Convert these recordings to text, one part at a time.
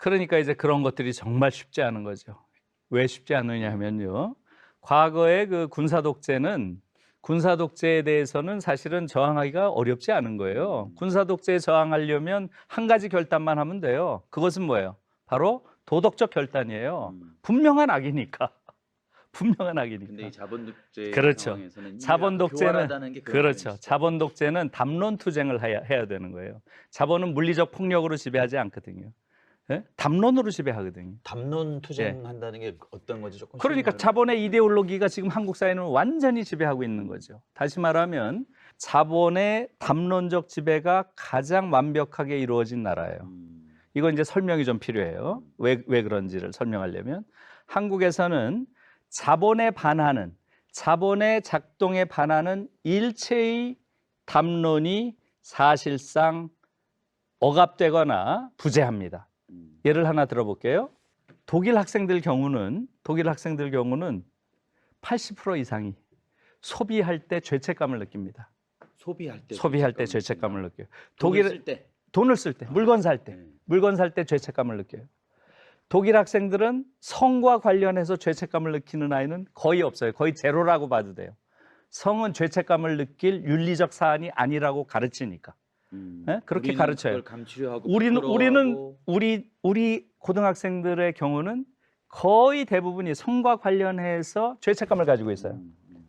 그러니까 이제 그런 것들이 정말 쉽지 않은 거죠. 왜 쉽지 않느냐 하면요. 과거의 그 군사 독재에 대해서는 사실은 저항하기가 어렵지 않은 거예요. 군사 독재에 저항하려면 한 가지 결단만 하면 돼요. 그것은 뭐예요? 바로 도덕적 결단이에요. 분명한 악이니까. 분명한 악이니까. 근데 이 자본 독재 그렇죠. 상황에서는 자본 독재는 교활하다는 게 그렇죠. 자본 독재는 담론 투쟁을 해야 되는 거예요. 자본은 물리적 폭력으로 지배하지 않거든요. 예? 담론으로 지배하거든요. 담론 투쟁한다는 게 어떤 거지? 조금 그러니까 자본의 이데올로기가 지금 한국 사회는 완전히 지배하고 있는 거죠. 다시 말하면 자본의 담론적 지배가 가장 완벽하게 이루어진 나라예요. 이건 이제 설명이 좀 필요해요. 왜 그런지를 설명하려면 한국에서는 자본의 작동에 반하는 일체의 담론이 사실상 억압되거나 부재합니다. 예를 하나 들어볼게요. 독일 학생들 경우는 80% 이상이 소비할 때 죄책감을 느낍니다. 소비할 때 죄책감을 느껴요. 돈을 쓸 때, 물건 살 때 죄책감을 느껴요. 독일 학생들은 성과 관련해서 죄책감을 느끼는 아이는 거의 없어요. 거의 제로라고 봐도 돼요. 성은 죄책감을 느낄 윤리적 사안이 아니라고 가르치니까. 네? 그렇게 가르쳐요. 우리 고등학생들의 경우는 거의 대부분이 성과 관련해서 죄책감을 가지고 있어요.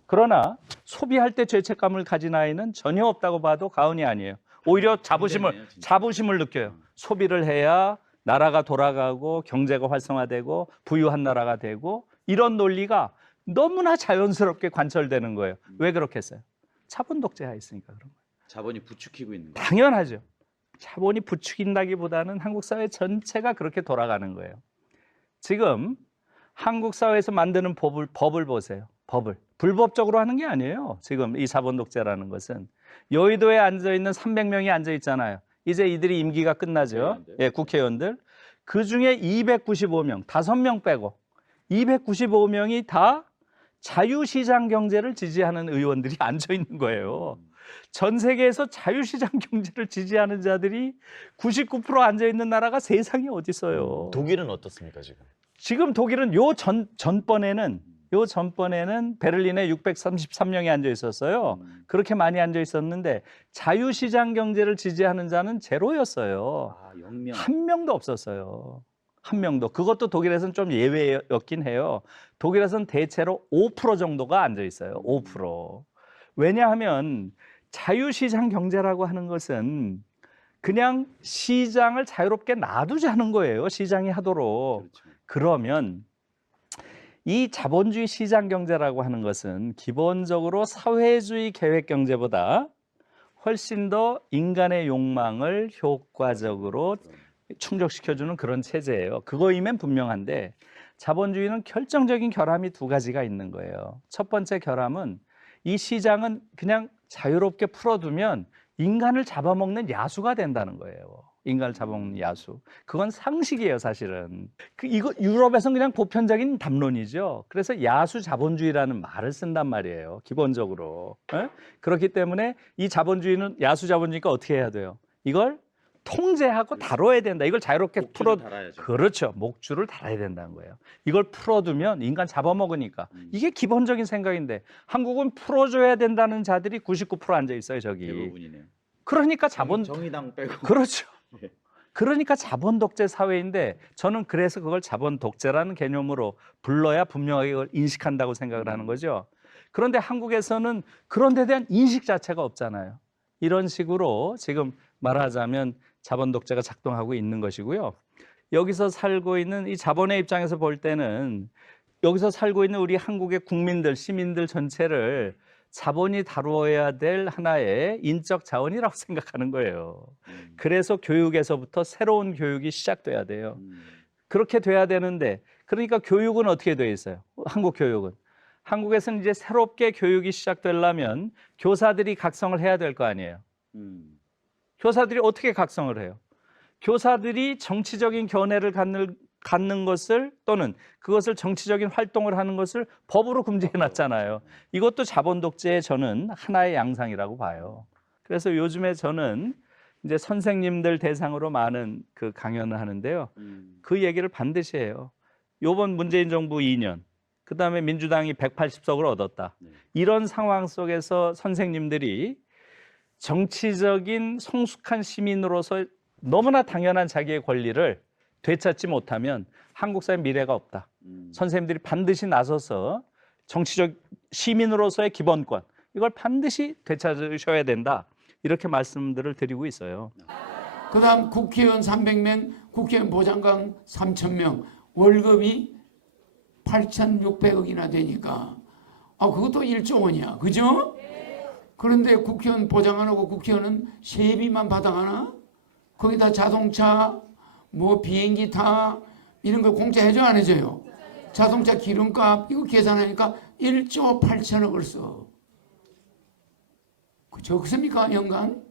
그러나 소비할 때 죄책감을 가진 아이는 전혀 없다고 봐도 과언이 아니에요. 오히려 자부심을 느껴요. 소비를 해야 나라가 돌아가고 경제가 활성화되고 부유한 나라가 되고 이런 논리가 너무나 자연스럽게 관철되는 거예요. 왜 그렇겠어요? 자본 독재가 있으니까 그런 거예요. 자본이 부추기고 있는 거예요. 당연하죠. 자본이 부추긴다기보다는 한국 사회 전체가 그렇게 돌아가는 거예요. 지금 한국 사회에서 만드는 법을 보세요. 법을 불법적으로 하는 게 아니에요. 지금 이 자본 독재라는 것은 여의도에 앉아 있는 300명이 앉아 있잖아요. 이제 이들이 임기가 끝나죠. 국회의원들. 그 중에 295명, 5명 빼고 295명이 다 자유시장 경제를 지지하는 의원들이 앉아 있는 거예요. 전 세계에서 자유시장 경제를 지지하는 자들이 99% 앉아 있는 나라가 세상에 어디 있어요. 독일은 어떻습니까 지금? 지금 독일은 전번에는 베를린에 633명이 앉아 있었어요. 그렇게 많이 앉아 있었는데 자유시장 경제를 지지하는 자는 제로였어요. 한 명도 없었어요. 한 명도. 그것도 독일에서는 좀 예외였긴 해요. 독일에서는 대체로 5% 정도가 앉아 있어요. 5%. 왜냐하면 자유시장 경제라고 하는 것은 그냥 시장을 자유롭게 놔두자는 거예요. 시장이 하도록. 그러면 이 자본주의 시장 경제라고 하는 것은 기본적으로 사회주의 계획 경제보다 훨씬 더 인간의 욕망을 효과적으로 충족시켜주는 그런 체제예요. 그거이면 분명한데 자본주의는 결정적인 결함이 두 가지가 있는 거예요. 첫 번째 결함은 이 시장은 그냥 자유롭게 풀어두면 인간을 잡아먹는 야수가 된다는 거예요. 인간을 잡아먹는 야수. 그건 상식이에요, 사실은. 이거 유럽에서는 그냥 보편적인 담론이죠. 그래서 야수 자본주의라는 말을 쓴단 말이에요, 기본적으로. 그렇기 때문에 이 자본주의는 야수 자본주의니까 어떻게 해야 돼요? 이걸 통제하고 다뤄야 된다. 이걸 자유롭게 그렇죠. 목줄을 달아야 된다는 거예요. 이걸 풀어두면 인간 잡아먹으니까. 이게 기본적인 생각인데 한국은 풀어줘야 된다는 자들이 99% 앉아 있어요, 저기. 대부분이네요. 그러니까 정의당 빼고. 그렇죠. 그러니까 자본 독재 사회인데 저는 그래서 그걸 자본 독재라는 개념으로 불러야 분명하게 그걸 인식한다고 생각을 하는 거죠. 그런데 한국에서는 그런 데 대한 인식 자체가 없잖아요. 이런 식으로 지금 말하자면 자본 독재가 작동하고 있는 것이고요. 여기서 살고 있는 이 자본의 입장에서 볼 때는 여기서 살고 있는 우리 한국의 국민들, 시민들 전체를 자본이 다루어야 될 하나의 인적 자원이라고 생각하는 거예요. 그래서 교육에서부터 새로운 교육이 시작돼야 돼요. 그렇게 돼야 되는데 그러니까 교육은 어떻게 돼 있어요? 한국 교육은. 한국에서는 이제 새롭게 교육이 시작되려면 교사들이 각성을 해야 될 거 아니에요. 교사들이 어떻게 각성을 해요? 교사들이 정치적인 견해를 갖는 것을 또는 그것을 정치적인 활동을 하는 것을 법으로 금지해 놨잖아요. 이것도 자본 독재의 저는 하나의 양상이라고 봐요. 그래서 요즘에 저는 이제 선생님들 대상으로 많은 그 강연을 하는데요. 그 얘기를 반드시 해요. 요번 문재인 정부 2년, 그다음에 민주당이 180석을 얻었다. 네. 이런 상황 속에서 선생님들이 정치적인 성숙한 시민으로서 너무나 당연한 자기의 권리를 되찾지 못하면 한국 사회 미래가 없다. 선생님들이 반드시 나서서 정치적 시민으로서의 기본권, 이걸 반드시 되찾으셔야 된다. 이렇게 말씀들을 드리고 있어요. 그다음 국회의원 300명, 국회의원 보좌관 3,000명, 월급이 8,600억이나 되니까 그것도 1조 원이야. 그죠? 그런데 국회의원 보좌관하고 국회의원은 세비만 받아가나? 거기다 자동차, 뭐 비행기 타 이런 걸 공짜 해줘 안 해줘요? 자동차 기름값 이거 계산하니까 1조 8천억을 써. 적습니까 연간?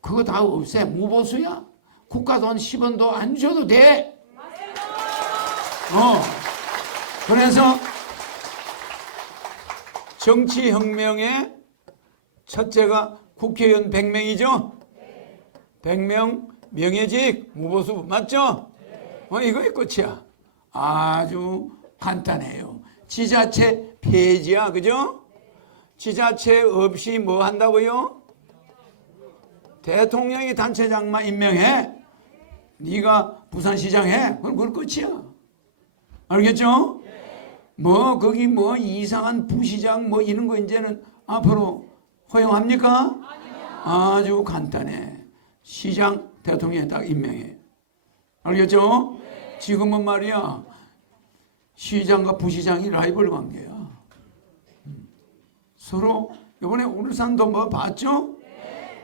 그거 다 없애. 무보수야. 국가 돈 10원도 안 줘도 돼. 그래서 정치혁명의 첫째가 국회의원 100명이죠? 100명 명예직 무보수 맞죠? 이거의 끝이야. 아주 간단해요. 지자체 폐지야. 그죠? 지자체 없이 뭐 한다고요? 대통령이 단체장만 임명해. 네가 부산시장 해. 그건 끝이야. 알겠죠? 뭐 거기 뭐 이상한 부시장 뭐 이런 거 이제는 앞으로 허용합니까? 아주 간단해. 시장 대통령이 딱 임명해. 알겠죠? 지금은 말이야 시장과 부시장이 라이벌 관계야. 서로 이번에 울산도 뭐 봤죠?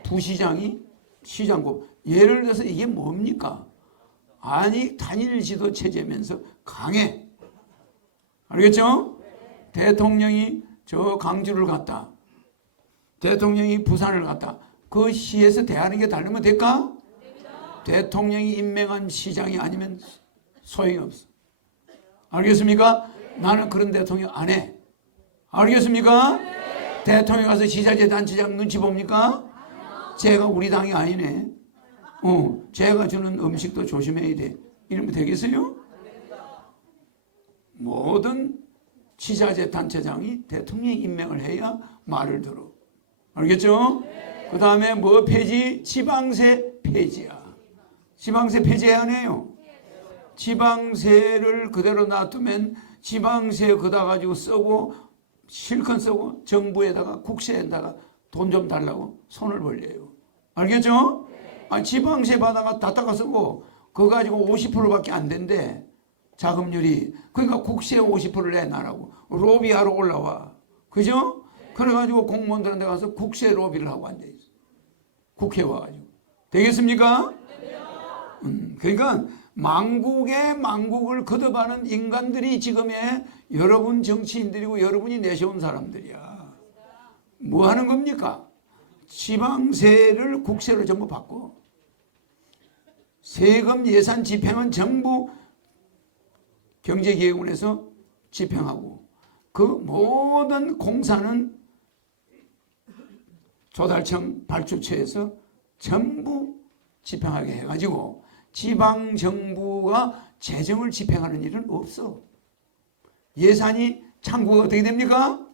부시장이 시장고. 예를 들어서 이게 뭡니까? 아니 단일 지도 체제면서 강해. 알겠죠? 대통령이 저 강주를 갔다. 대통령이 부산을 갔다. 그 시에서 대하는 게 다르면 될까? 대통령이 임명한 시장이 아니면 소용이 없어. 알겠습니까? 나는 그런 대통령 안 해. 알겠습니까? 대통령 가서 지자체 단체장 눈치 봅니까? 제가 우리 당이 아니네. 제가 주는 음식도 조심해야 돼. 이러면 되겠어요? 모든 지자체 단체장이 대통령 임명을 해야 말을 들어. 알겠죠? 그 다음에 뭐 폐지? 지방세 폐지야. 지방세 폐지해야 하네요. 지방세를 그대로 놔두면 지방세 그다 가지고 쓰고 실컷 쓰고 정부에다가 국세에다가 돈 좀 달라고 손을 벌려요. 알겠죠? 지방세 받아가 다 닦아 쓰고 그거 가지고 50%밖에 안 된대. 자금률이. 그러니까 국세 50%를 내놔라고 로비하러 올라와. 그죠? 그래가지고 공무원들한테 가서 국세 로비를 하고 앉아있어. 국회 와가지고. 되겠습니까? 그러니까 망국의 망국을 거듭하는 인간들이 지금의 여러분 정치인들이고 여러분이 내세운 사람들이야. 뭐 하는 겁니까? 지방세를 국세로 전부 바꿔. 세금 예산 집행은 정부 경제기획원에서 집행하고 그 모든 공사는 조달청 발주처에서 전부 집행하게 해가지고 지방정부가 재정을 집행하는 일은 없어. 예산이 창구가 어떻게 됩니까?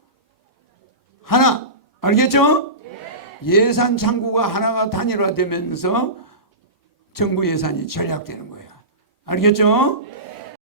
하나. 알겠죠? 예산 창구가 하나가 단일화되면서 정부 예산이 절약되는 거야. 알겠죠?